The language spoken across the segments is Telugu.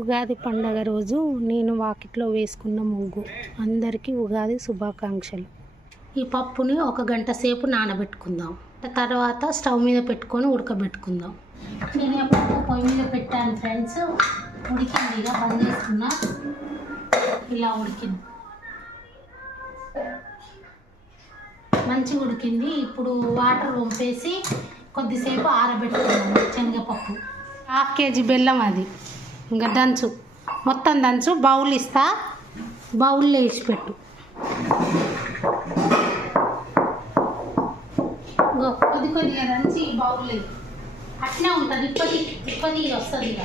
ఉగాది పండగ రోజు నేను వాకిట్లో వేసుకున్న ముగ్గు. అందరికీ ఉగాది శుభాకాంక్షలు. ఈ పప్పుని ఒక గంట సేపు నానబెట్టుకుందాం. తర్వాత స్టవ్ మీద పెట్టుకొని ఉడకబెట్టుకుందాం. నేను ఎప్పుడు పొయ్యి మీద పెట్టాను ఫ్రెండ్స్ ఉడికింది ఇక బంద్ చేసుకున్నా. ఇలా ఉడికింది. మంచిగా ఉడికింది. ఇప్పుడు వాటర్ వంపేసి కొద్దిసేపు ఆరబెట్టుకున్నాము శనగపప్పు. హాఫ్ కేజీ బెల్లం అది. ఇంకా దంచు. మొత్తం దంచు బౌల్ ఇస్తా. బౌల్లో వేసి పెట్టు. కొద్ది కొద్దిగా దంచి బౌల్ వేయి. అట్నే ఉంటుంది ఇప్పటి ఇప్పటి వస్తుంది ఇక.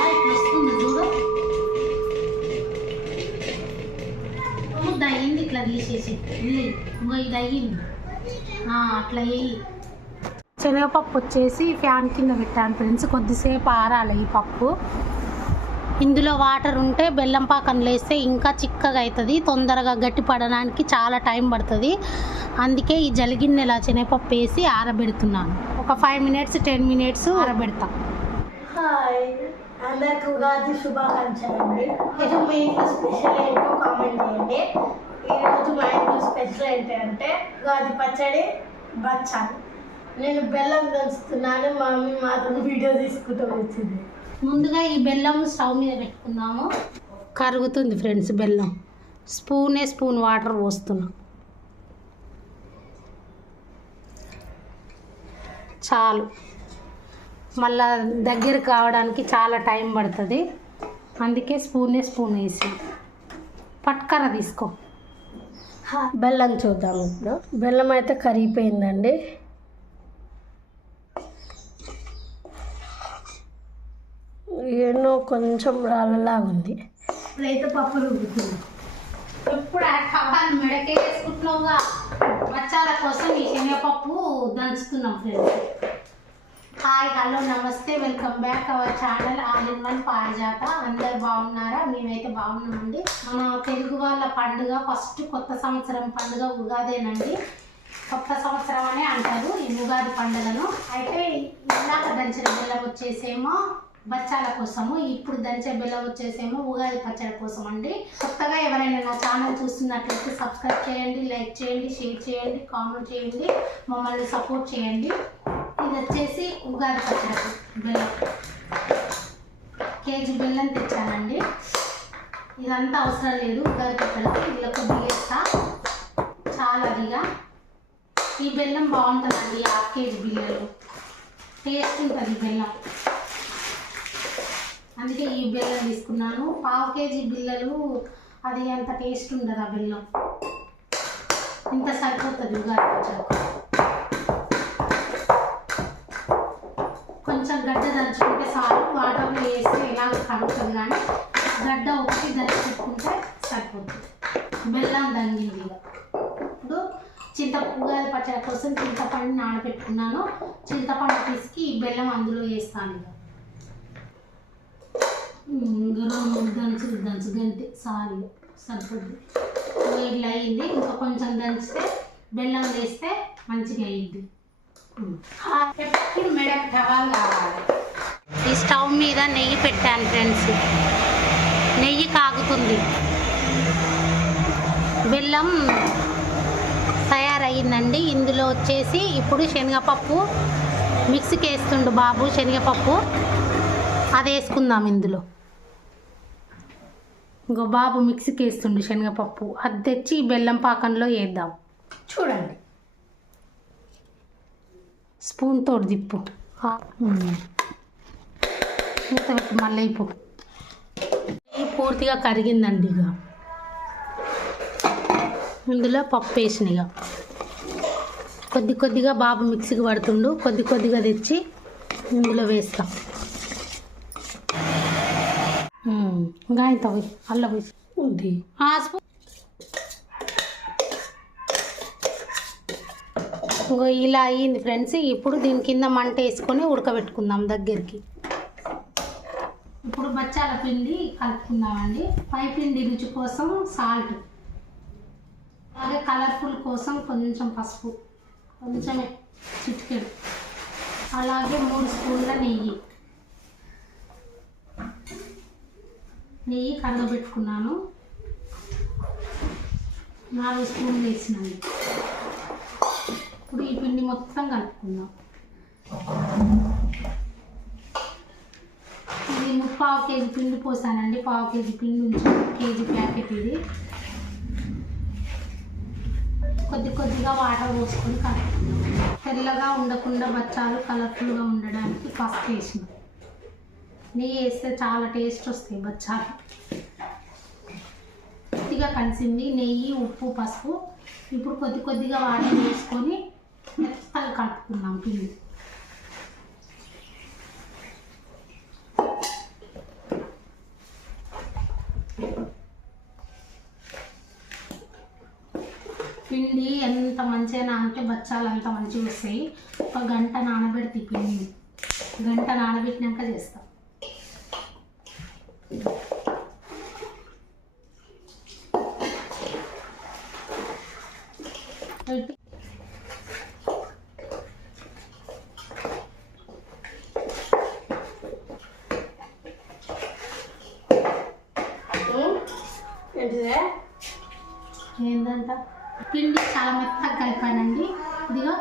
ఇట్లా వస్తుంది చూడు. ముద్ద అయ్యింది ఇట్లా తీసేసి. ఇల్లు ఇంకో ఇది అయ్యింది అట్లా వేయి. శనగపప్పు వచ్చేసి ఫ్యాన్ కింద పెట్టాను ఫ్రెండ్స్. కొద్దిసేపు ఆరాలి ఈ పప్పు. ఇందులో వాటర్ ఉంటే బెల్లం పాకంలో వేస్తే ఇంకా చిక్కగా అవుతుంది తొందరగా గట్టి పడడానికి చాలా టైం పడుతుంది. అందుకే ఈ జలిగిన్నెల శనగపప్పు వేసి ఆరబెడుతున్నాను. ఒక ఫైవ్ మినిట్స్ టెన్ మినిట్స్ ఆరబెడతాం. హాయ్ అందరికి ఉగాది శుభాకాంక్షలు అండి ఈరోజు మీ ఇంట్లో స్పెషల్ ఏంటో కామెంట్ చేయండి. ఈరోజు మా ఇంట్లో స్పెషల్ ఏంటంటే ఉగాది పచ్చడి బచ్చాలు. నేను బెల్లం దంచుతున్నాను మా మమ్మీ మాత్రం వీడియో తీసుకుంటూ వచ్చింది. ముందుగా ఈ బెల్లం స్టవ్ మీద పెట్టుకుందాము. కరుగుతుంది ఫ్రెండ్స్ బెల్లం. స్పూనే స్పూన్ వాటర్ పోస్తున్నా. చాలు. మళ్ళా దగ్గర కావడానికి చాలా టైం పడుతుంది. అందుకే స్పూనే స్పూన్ వేసి పట్కర తీసుకో. బెల్లం చూద్దాం ఇప్పుడు. బెల్లం అయితే కరిగిపోయిందండి. ఎన్నో కొంచెం రాళ్ళలా ఉంది ఇప్పుడైతే పప్పు రుబ్బుతుంది. మెడకే వేసుకుంటున్నావుగా. బచ్చాల కోసం ఈ శనగపప్పు దంచుతున్నాం ఫ్రెండ్స్. హాయ్ హలో నమస్తే welcome back our channel. All in one Parijatha. అందరు బాగున్నారా? మేమైతే బాగున్నామండి. మన తెలుగు వాళ్ళ పండుగ ఫస్ట్ కొత్త సంవత్సరం పండుగ ఉగాదేనండి. కొత్త సంవత్సరం అనే అంటారు ఈ ఉగాది పండుగను. అయితే ఇందాక దంచిన బెల్లం వచ్చేసేమో బచ్చాల కోసము ఇప్పుడు దంచే బెల్లం వచ్చేసేమో ఉగాది పచ్చడి కోసం అండి కొత్తగా ఎవరైనా నా ఛానల్ చూస్తున్నట్లయితే సబ్స్క్రైబ్ చేయండి లైక్ చేయండి షేర్ చేయండి కామెంట్ చేయండి మమ్మల్ని సపోర్ట్ చేయండి. ఇది వచ్చేసి ఉగాది పచ్చడి బెల్లం. కేజీ బెల్లం తెచ్చానండి. ఇదంతా అవసరం లేదు ఉగాది పచ్చడికి ఇలా కొద్దిగా వేస్తా. చాలా అదిగా. ఈ బెల్లం బాగుంటుందండి హాఫ్ కేజీ బిల్లలు టేస్ట్ ఉంటుంది బెల్లం. అందుకే ఈ బెల్లం తీసుకున్నాను. పావు కేజీ బిల్లలు అది అంత టేస్ట్ ఉండదు ఆ బెల్లం. ఇంత సరిపోతుంది ఉగాది పచ్చడి. కొంచెం గడ్డ దంచుకుంటే చాలు. వాటర్లో వేస్తే ఎలా కడుగుతుంది కానీ గడ్డ ఒకటి దంచి పెట్టుకుంటే సరిపోతుంది. బెల్లం దంగింది ఇక. ఇప్పుడు చింత ఉగాది పచ్చడి కోసం చింతపండు నానబెట్టుకున్నాను. చింతపండు తీసుకు ఈ బెల్లం అందులో వేస్తాను ఇక. రెండు మూడు దంచులు దంచు గంటే సారీ సరిపడి ఇట్లా అయింది ఇంకా కొంచెం దంచితే బెల్లం వేస్తే మంచిగా అయింది. ఎప్పుడు మెడ టవాల్ కావాలి. ఈ స్టవ్ మీద నెయ్యి పెట్టాను ఫ్రెండ్స్. నెయ్యి కాగుతుంది. బెల్లం తయారయ్యిందండి ఇందులో వచ్చేసి ఇప్పుడు శనగపప్పు మిక్సీకి వేస్తుండు బాబు శనగపప్పు. అది వేసుకుందాం ఇందులో. ఇంకో బాబు మిక్సీకి వేస్తుండు శనగపప్పు. అది తెచ్చి బెల్లం పాకంలో వేద్దాం చూడండి. స్పూన్ తోడు దిప్పు. మూత పెట్టు మళ్ళీ ఇది పూర్తిగా కరిగిందండి ఇక. ఇందులో పప్పు వేసిన ఇక. కొద్ది కొద్దిగా బాబు మిక్సీకి పడుతుండు. కొద్ది కొద్దిగా తెచ్చి ఇందులో వేస్తాం. ఉమ్, పోయి? అల్ల పోయి. ఉంది. ఇంకో ఇలా అయ్యింది ఫ్రెండ్స్. ఇప్పుడు దీని కింద మంట వేసుకొని ఉడకబెట్టుకుందాం దగ్గరికి. ఇప్పుడు బచ్చాల పిండి కలుపుకుందామండి. పై పిండి రుచి కోసం సాల్ట్. అలాగే కలర్ఫుల్ కోసం కొంచెం పసుపు. కొంచెమే చిటికెడు. అలాగే మూడు స్పూన్ల నెయ్యి. నెయ్యి కరగబెట్టుకున్నాను నాలుగు స్పూన్లు వేసినాను. ఇప్పుడు ఈ పిండి మొత్తం కలుపుకుందాం. ఇది పావు కేజీ పిండి పోసానండి. పావు కేజీ పిండి నుంచి కేజీ ప్యాకెట్ ఇది. కొద్ది కొద్దిగా వాటర్ పోసుకొని కలుపుకుందాం. తెల్లగా ఉండకుండా బచ్చాలు కలర్ఫుల్గా ఉండడానికి పసుపు వేసినాం. నెయ్యి వేస్తే చాలా టేస్ట్ వస్తాయి బచ్చాలు. కొద్దిగా కలిసింది నెయ్యి ఉప్పు పసుపు. ఇప్పుడు కొద్ది కొద్దిగా వాటర్ వేసుకొని మెత్తగా కలుపుకున్నాం పిండి. పిండి ఎంత మంచిగా నానితే బచ్చాలు అంత మంచిగా వస్తాయి. ఒక గంట నానబెడితే పిండి. గంట నానబెట్టినాక చేస్తాం. ఏంటంట పిండి చాలా మెత్తగా కలిపానండి. ఇదిగో.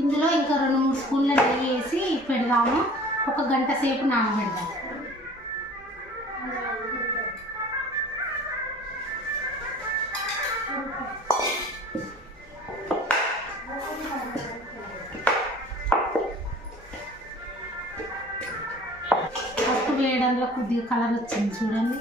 ఇందులో ఇంకా రెండు మూడు స్పూన్ల నెయ్యి వేసి పెడదాము. ఒక గంట సేపు నానబెడదాం. పప్పు వేయడంలో కొద్దిగా కలర్ వచ్చింది చూడండి.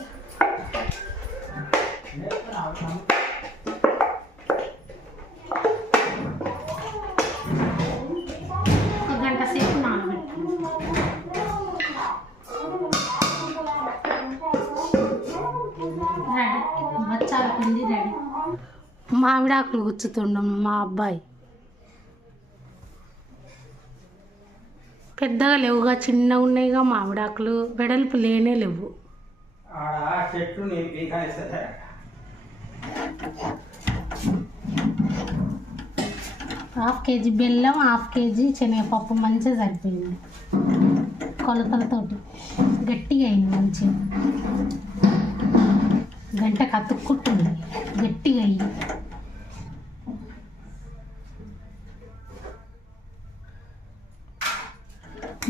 మామిడాకులు గుచ్చుతుండం మా అబ్బాయి. పెద్దగా లేవుగా చిన్నగా ఉన్నాయిగా మామిడాకులు వెడల్పు లేనే లేవు. హాఫ్ కేజీ బెల్లం హాఫ్ కేజీ శనగపప్పు మంచిగా సరిపోయింది. కొలతలతోటి గట్టిగా అయింది మంచిగా. గంట కతుక్కుంటుంది. గట్టిగా అయ్యి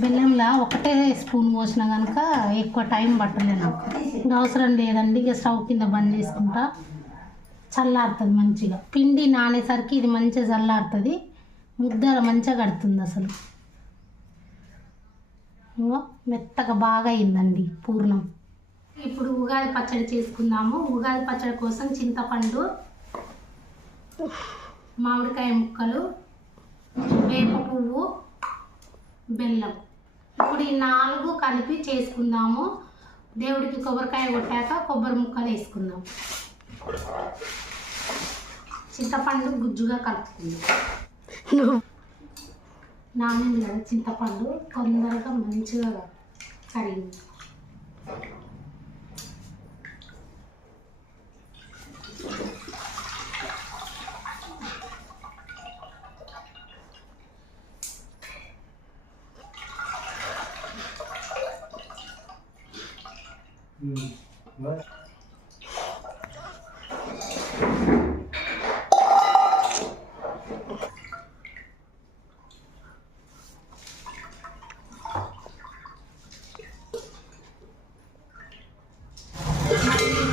బెల్లంలో ఒకటే స్పూన్ పోసిన కనుక ఎక్కువ టైం పట్టలేదు నాకు. ఇంకా అవసరం లేదండి ఇక స్టవ్ కింద బంద్ చేసుకుంటా. చల్లారుతుంది మంచిగా. పిండి నానేసరికి ఇది మంచిగా చల్లారుతుంది. ముద్ద మంచిగా కడుతుంది అసలు. ఇంకో మెత్తగా బాగా అయిందండి పూర్ణం. ఇప్పుడు ఉగాది పచ్చడి చేసుకుందాము. ఉగాది పచ్చడి కోసం చింతపండు మామిడికాయ ముక్కలు వేప పువ్వు బెల్లం. ఇప్పుడు ఈ నాలుగు కలిపి చేసుకుందాము. దేవుడికి కొబ్బరికాయ కొట్టాక కొబ్బరి ముక్కలు వేసుకుందాం. చింతపండు గుజ్జుగా కలుపుకుందాం. నానింది కదా చింతపండు తొందరగా మంచిగా కరిగింది.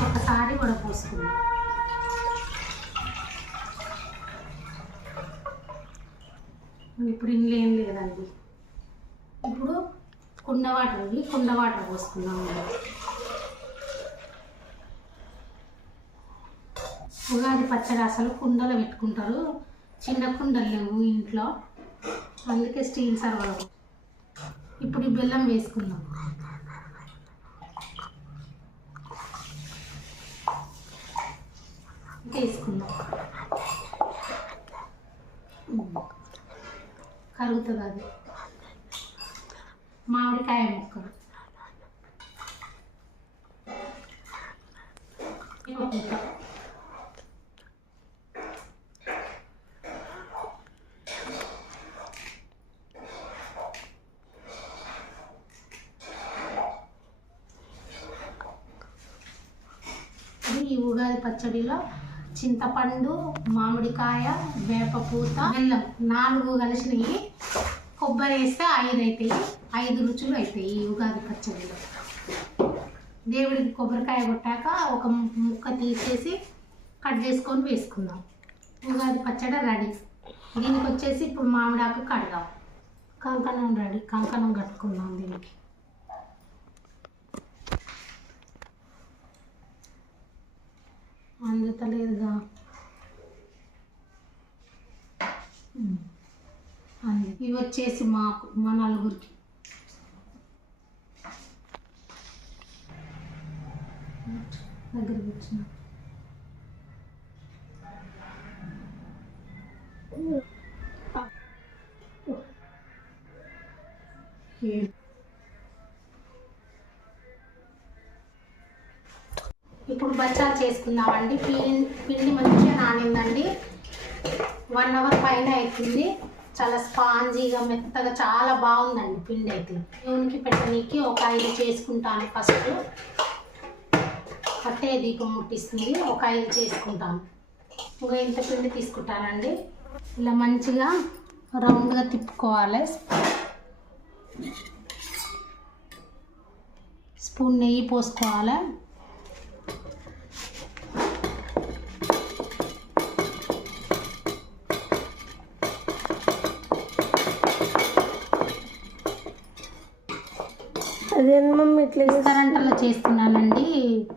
ఒకసారి కూడా వడపోసుకుందాం ఇప్పుడు ఇంట్లో ఏం లేదండి. ఇప్పుడు కుండ వాటర్ కుండ వాటర్ పోసుకుందాం. ఉగాది పచ్చడి అసలు కుండలో పెట్టుకుంటారు. చిన్న కుండలు లేవు ఇంట్లో. అందుకే స్టీల్ సర్వర్ ఇప్పుడు ఈ బెల్లం వేసుకుందాం. తీసుకుందాం కరుగుతుంది అది. మామిడికాయ ముక్కలు. ఇంకొక ఉగాది పచ్చడిలో చింతపండు మామిడికాయ వేపపూత బెల్లం నాలుగు కలిసినవి కొబ్బరి వేస్తే ఐదు అవుతాయి ఐదు రుచులు అవుతాయి ఈ ఉగాది పచ్చడిలో. దేవుడికి కొబ్బరికాయ కొట్టాక ఒక ముక్క తీసేసి కట్ చేసుకొని వేసుకుందాం. ఉగాది పచ్చడి రెడీ. దీనికి వచ్చేసి ఇప్పుడు మామిడాకు కడదాం. కంకణం రెడీ. కంకణం కట్టుకుందాం దీనికి. అందుతలేదుగా. అంది. ఇవి వచ్చేసి మాకు మా నలుగురికి. దగ్గర కూర్చున్నా. ఇప్పుడు బచ్చా చేసుకుందామండి. పిండి పిండి మంచిగా నానిందండి. వన్ అవర్ పైన అవుతుంది చాలా స్పాంజీగా మెత్తగా చాలా బాగుందండి పిండి అయితే. దేవునికి పెట్టనీకి ఒక ఐదు చేసుకుంటాను ఫస్ట్. పట్టే దీపం ముట్టిస్తుంది. ఒక ఐదు చేసుకుంటాను. ఇంకా ఇంత పిండి తీసుకుంటానండి. ఇలా మంచిగా రౌండ్గా తిప్పుకోవాలి. స్పూన్ నెయ్యి పోసుకోవాలి. ఇస్తారంటలో చేస్తున్నానండి.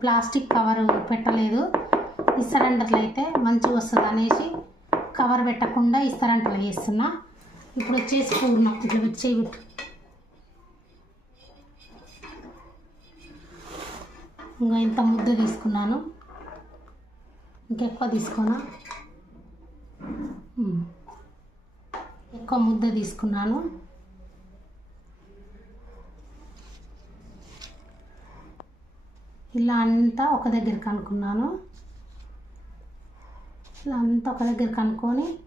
ప్లాస్టిక్ కవర్ పెట్టలేదు. ఇస్తరంటలు అయితే మంచిగా వస్తుంది అనేసి కవర్ పెట్టకుండా ఇస్తరంటలు చేస్తున్నా. ఇప్పుడు వచ్చేసి పూర్ణం. ఇట్లా వచ్చే ఇంకా ఇంత ముద్ద తీసుకున్నాను. ఇంకెక్కువ తీసుకున్నా ఎక్కువ ముద్ద తీసుకున్నాను. ఇలా అంతా ఒక దగ్గర కనుక్కున్నాను. ఇలా అంతా ఒక దగ్గర కనుక్కొని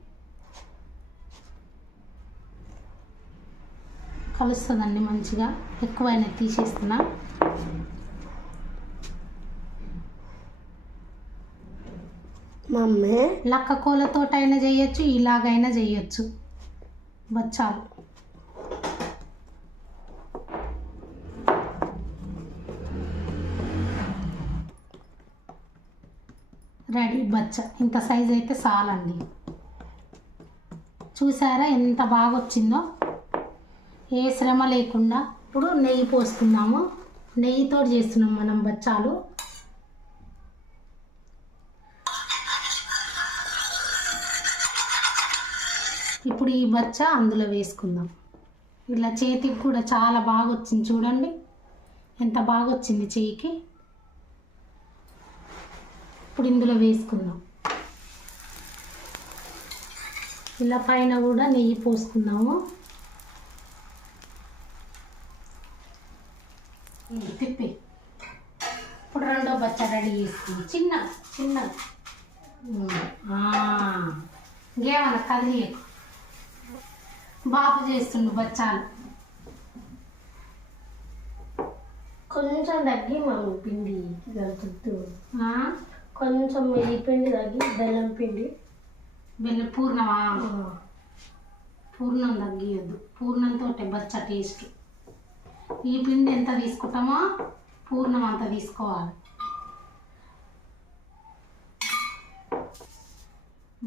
కలుస్తుందండి మంచిగా. ఎక్కువైనా తీసేస్తున్నా. మమ్మీ లక్క కూలతోటైనా చేయొచ్చు ఇలాగైనా చేయొచ్చు. బచ్చాలు. రెడీ బచ్చ. ఇంత సైజ్ అయితే చాలండి. చూసారా ఎంత బాగా వచ్చిందో ఏ శ్రమ లేకుండా ఇప్పుడు నెయ్యి పోస్తున్నాము. నెయ్యితో చేస్తున్నాం మనం బచ్చాలు. ఇప్పుడు ఈ బచ్చ అందులో వేసుకుందాం. ఇలా చేతికి కూడా చాలా బాగా వచ్చింది చూడండి. ఎంత బాగా వచ్చింది చేయికి? ఇప్పుడు ఇందులో వేసుకుందాం. ఇలా పైన కూడా నెయ్యి పోసుకుందాము. తిప్పి. ఇప్పుడు రెండో బచ్చ రెడీ చేసుకుందాం చిన్న చిన్న. ఇంకేమన్నా కదిలియకు బాబు చేస్తుండు బచ్చాలు. కొంచెం తగ్గి మమ్మీ పిండి ఆ, కొంచెం ఈ పిండి తగ్గి బెల్లం పిండి. బెల్లం పూర్ణమా? పూర్ణం తగ్గియద్దు. పూర్ణంతో బచ్చ టేస్ట్. ఈ పిండి ఎంత తీసుకుంటామో పూర్ణం అంత తీసుకోవాలి.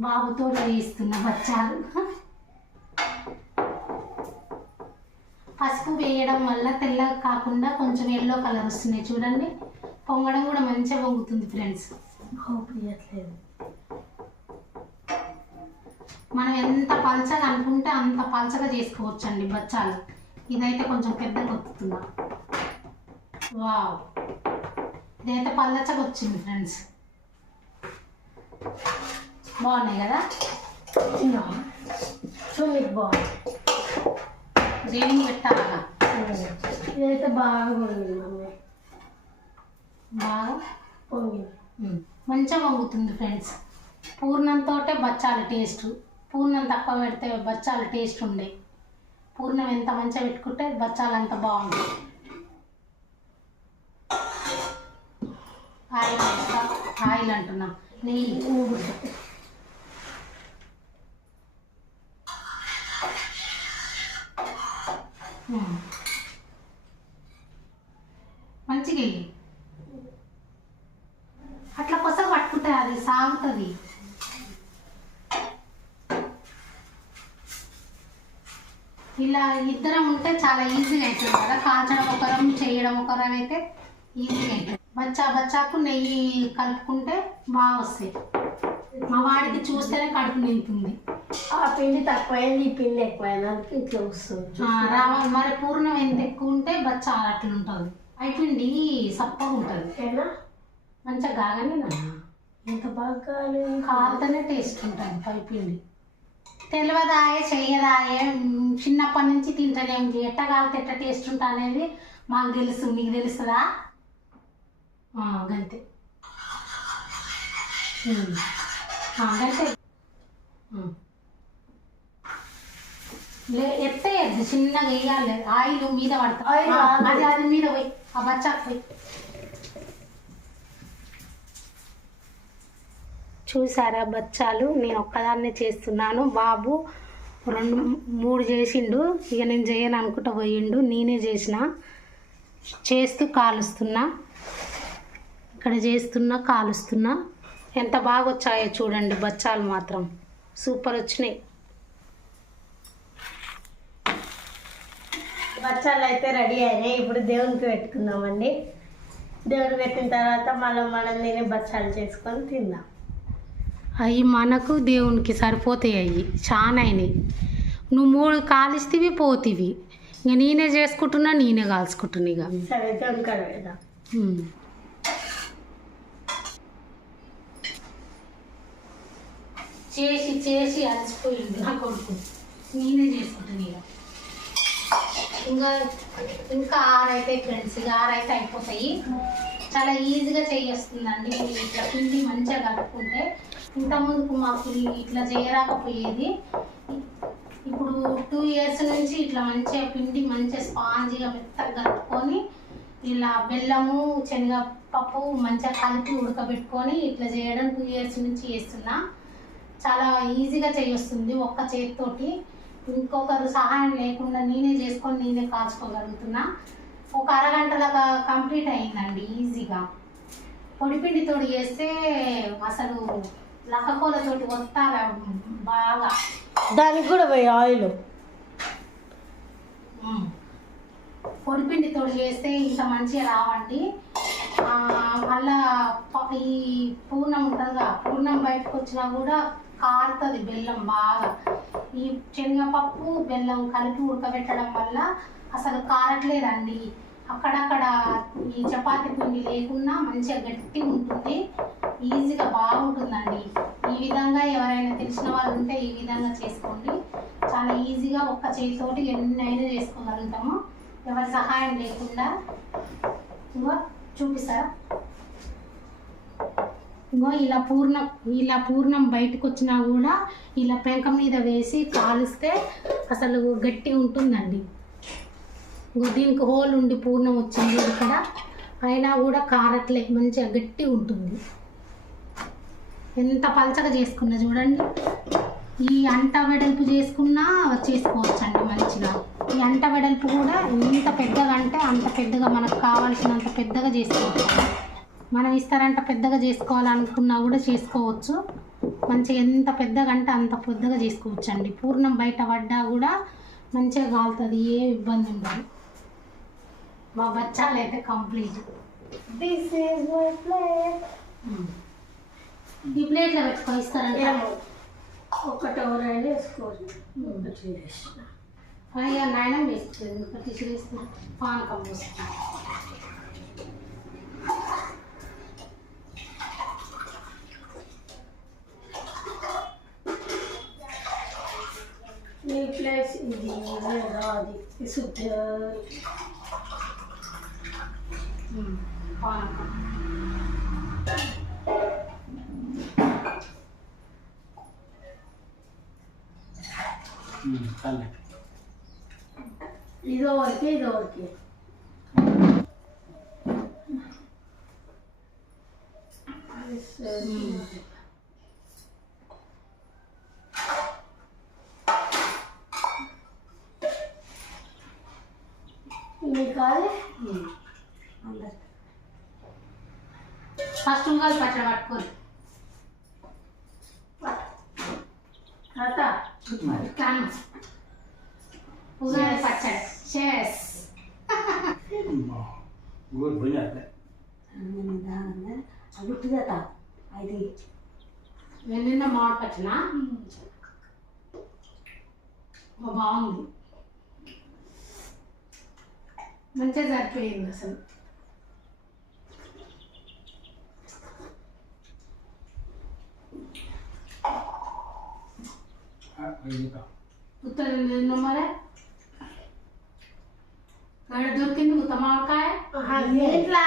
బాబుతో వేస్తున్న బచ్చాలు. పసుపు వేయడం వల్ల తెల్లగా కాకుండా కొంచెం ఎల్లో కలర్ వస్తున్నాయి చూడండి. పొంగడం కూడా మంచిగా పొంగుతుంది ఫ్రెండ్స్. ఇవ్వట్లేదు మనం ఎంత పలచగా అనుకుంటే అంత పలచగా చేసుకోవచ్చండి బచ్చాలు. ఇదైతే కొంచెం పెద్దగా వస్తున్నా వావ్. ఇదైతే పల్లచగా వచ్చింది ఫ్రెండ్స్. బాగున్నాయి కదా? చూమీకు బాగుంది. దేనికి పెట్టాలగా ఇదైతే బాగా పొంగింది బాగా? పొంగింది. మంచిగా వంగుతుంది ఫ్రెండ్స్. పూర్ణంతోటే బచ్చాల టేస్ట్. పూర్ణం తక్కువ పెడితే బచ్చాల టేస్ట్ ఉండే. పూర్ణం ఎంత మంచిగా పెట్టుకుంటే బచ్చాలు అంత బాగుంటాయి. ఆయిల్ ఆయిల్ అంటున్నాం. నెయ్యి మంచిగా వెయ్యి అట్లా కొస పట్టుకుంటే అది సాగుతుంది. ఇలా ఇద్దరం ఉంటే చాలా ఈజీగా అవుతుంది కదా. కాల్చడం ఒకరం చేయడం ఒకరం అయితే ఈజీగా అవుతుంది బచ్చా బచ్చాకు నెయ్యి కలుపుకుంటే బాగా వస్తాయి. మా వాడికి చూస్తేనే కడుపు నింపుతుంది. ఆ పిండి తక్కువైంది ఈ పిండి ఎక్కువైంది. అందుకే ఇట్లా వస్తుంది. రవ మరి పూర్ణం ఎంత ఎక్కువ ఉంటే బచ్చా అట్లా ఉంటుంది. అయిపోయింది సప్పగా ఉంటుంది. మంచిగా కాగానే ఎంత బాగా కావాలి కాలుతోనే టేస్ట్ ఉంటుంది పైపిండి తెలియదాయే చెయ్యదాయే చిన్నప్పటి నుంచి ఉంది ఎట్ట కాలితే ఎట్ట టేస్ట్ ఉంటా అనేది మాకు తెలుసు. మీకు తెలుస్తుందా? గంతే. గంతే. ఎత్తేయద్దు. చిన్నగా వేయాలి. ఆయిల్ మీద పడతా. అది అది మీద పోయి. ఆ బచ్చాకు పోయి. చూసారా బచ్చాలు? నేను ఒక్కదాన్నే చేస్తున్నాను. బాబు రెండు మూడు చేసిండు. ఇక నేను చేయను అనుకుంటా పోయిండు. నేనే చేసిన. చేస్తూ కాలుస్తున్నా. ఇక్కడ చేస్తున్నా కాలుస్తున్నా. ఎంత బాగా వచ్చాయో చూడండి బచ్చాలు మాత్రం. సూపర్ వచ్చినాయి. బచ్చాలు అయితే రెడీ అయినాయి. ఇప్పుడు దేవునికి పెట్టుకుందామండి. దేవుడు పెట్టిన తర్వాత మళ్ళీ మనం తినే బచ్చాలు చేసుకొని తిందాం. అవి మనకు దేవునికి సరిపోతాయి అవి చాలా అయినాయి. నువ్వు మూడు కాలిస్తేవి పోతివి. ఇక నేనే చేసుకుంటున్నా నేనే కాల్చుకుంటున్నా ఇక. చేసి చేసి అలసిపోయింది నా కొడుకు. నేనే చేసుకుంటాను ఇక. ఇంకా ఇంకా ఆరైతే ఫ్రెండ్స్ ఇక ఆరైతే అయిపోతాయి. చాలా ఈజీగా చేయొస్తుందండి ఇట్లా పిండి మంచిగా కలుపుకుంటే ఇంతకుముందుకు మాకు ఇట్లా చేయరాకపోయేది. ఇప్పుడు టూ ఇయర్స్ నుంచి ఇట్లా మంచిగా పిండి మంచిగా స్పాంజీగా మెత్తగా కలుపుకొని ఇలా బెల్లము శనగపప్పు మంచిగా కలిపి ఉడకబెట్టుకొని ఇట్లా చేయడం టూ ఇయర్స్ నుంచి చేస్తున్నా. చాలా ఈజీగా చేయొస్తుంది ఒక్క చేతితోటి. ఇంకొకరు సహాయం లేకుండా నేనే చేసుకొని నేనే కాల్చుకోగలుగుతున్నా. ఒక అరగంటలో కంప్లీట్ అయిందండి ఈజీగా. పొడిపిండితో చేస్తే అసలు లక్కకోలతోటి వస్తారు బాగా. దానికి కూడా పోయి ఆయిల్. పొడిపిండితో చేస్తే ఇంత మంచిగా రావండి. మళ్ళా ఈ పూర్ణం ఉంటుందిగా పూర్ణం బయటకు వచ్చినా కూడా కారుతుంది బెల్లం బాగా. ఈ శనగపప్పు బెల్లం కలిపి ఉడకబెట్టడం వల్ల అసలు కారట్లేదండి. అక్కడక్కడ ఈ చపాతి పిండి లేకున్నా మంచిగా గట్టి ఉంటుంది. ఈజీగా బాగుంటుందండి. ఈ విధంగా ఎవరైనా తెలిసిన వాళ్ళు ఉంటే ఈ విధంగా చేసుకోండి. చాలా ఈజీగా ఒక్క చేతితోటి ఎన్నైనా చేసుకోగలుగుతాము. ఎవరి సహాయం లేకుండా ఇంకో చూపిస్తారా? ఇంకో ఇలా పూర్ణం ఇలా పూర్ణం బయటకు వచ్చినా కూడా ఇలా పెంక మీద వేసి కాలుస్తే అసలు గట్టి ఉంటుందండి. దీనికి హోల్ ఉండి పూర్ణం వచ్చింది ఇక్కడ. అయినా కూడా కారట్లే మంచిగా గట్టి ఉంటుంది. ఎంత పలచగా చేసుకున్నా చూడండి. ఈ అంట వెడల్పు చేసుకున్నా చేసుకోవచ్చండి మంచిగా. ఈ అంట వెడల్పు కూడా ఎంత పెద్దగా అంటే అంత పెద్దగా మనకు కావాల్సినంత పెద్దగా చేసుకోవచ్చు. మనం ఇస్తారంట పెద్దగా చేసుకోవాలనుకున్నా కూడా చేసుకోవచ్చు. మంచిగా ఎంత పెద్దగా అంటే అంత పెద్దగా చేసుకోవచ్చు అండి పూర్ణం బయట పడ్డా కూడా మంచిగా కాలుతుంది ఏ ఇబ్బంది ఉండదు మా బచ్చాలు అయితే complete. This is my plate ఈ ప్లేట్లో పెట్టుకొని ఇస్తారంట. ఒకటి ఎవరైనా వేసుకోవచ్చు ఒకటి వేసిన. అయ్యా నాయన వేస్తుంది ఒకటి చేస్తుంది పానకం పోస్తుంది ఈ ప్లేస్ ఇది అది శుద్ధ. ఇదో వరకే ఇదో వరకే మీకు కాదు ఫస్ట్ ఉగాది పచ్చడి పట్టుకోరు తర్వాత కాను ఉగాది పచ్చడి. చేస్ గుర్తుదట అది నేను నిన్న మామిడి పచ్చనా బాగుంది. మంచిగా సరిపోయింది అసలు. ఉత్తర నిన్న మరే ఎక్కడ దొరికింది ఉత్త మామిడికాయ ఇంట్లో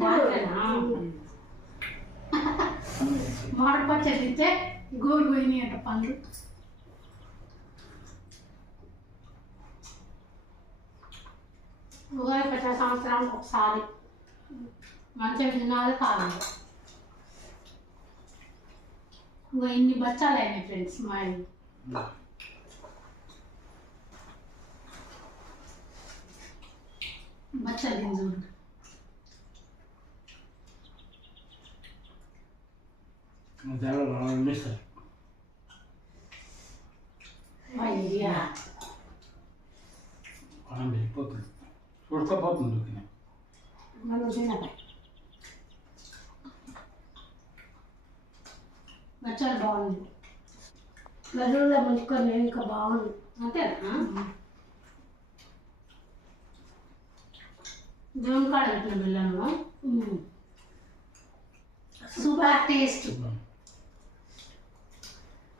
దాంట్లోనా? మామిడి పచ్చడి తింటే గోడు పోయినాయి అంట పండ్లు ఉగాది పచ్చడి సంవత్సరానికి ఒకసారి మంచిగా తినాలి కావాలి ఇంకా ఇన్ని బచ్చాలు అయినాయి ఫ్రెండ్స్ మా తిని చూడండి మనం వెళ్ళిపోతుంది చూడకపోతుంది దుఃఖిన మనం తినక బచ్చాలు బాగుంది. గదువులో ముంచుకొని ఇంకా బాగుంది అంతేనా? జోన్ కాడ పెట్టిన బిళ్ళను. Super taste.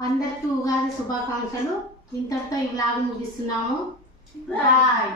అందరికీ ఉగాది శుభాకాంక్షలు. ఇంతటితో ఈ వ్లాగ్ ముగిస్తున్నాము. బాయ్.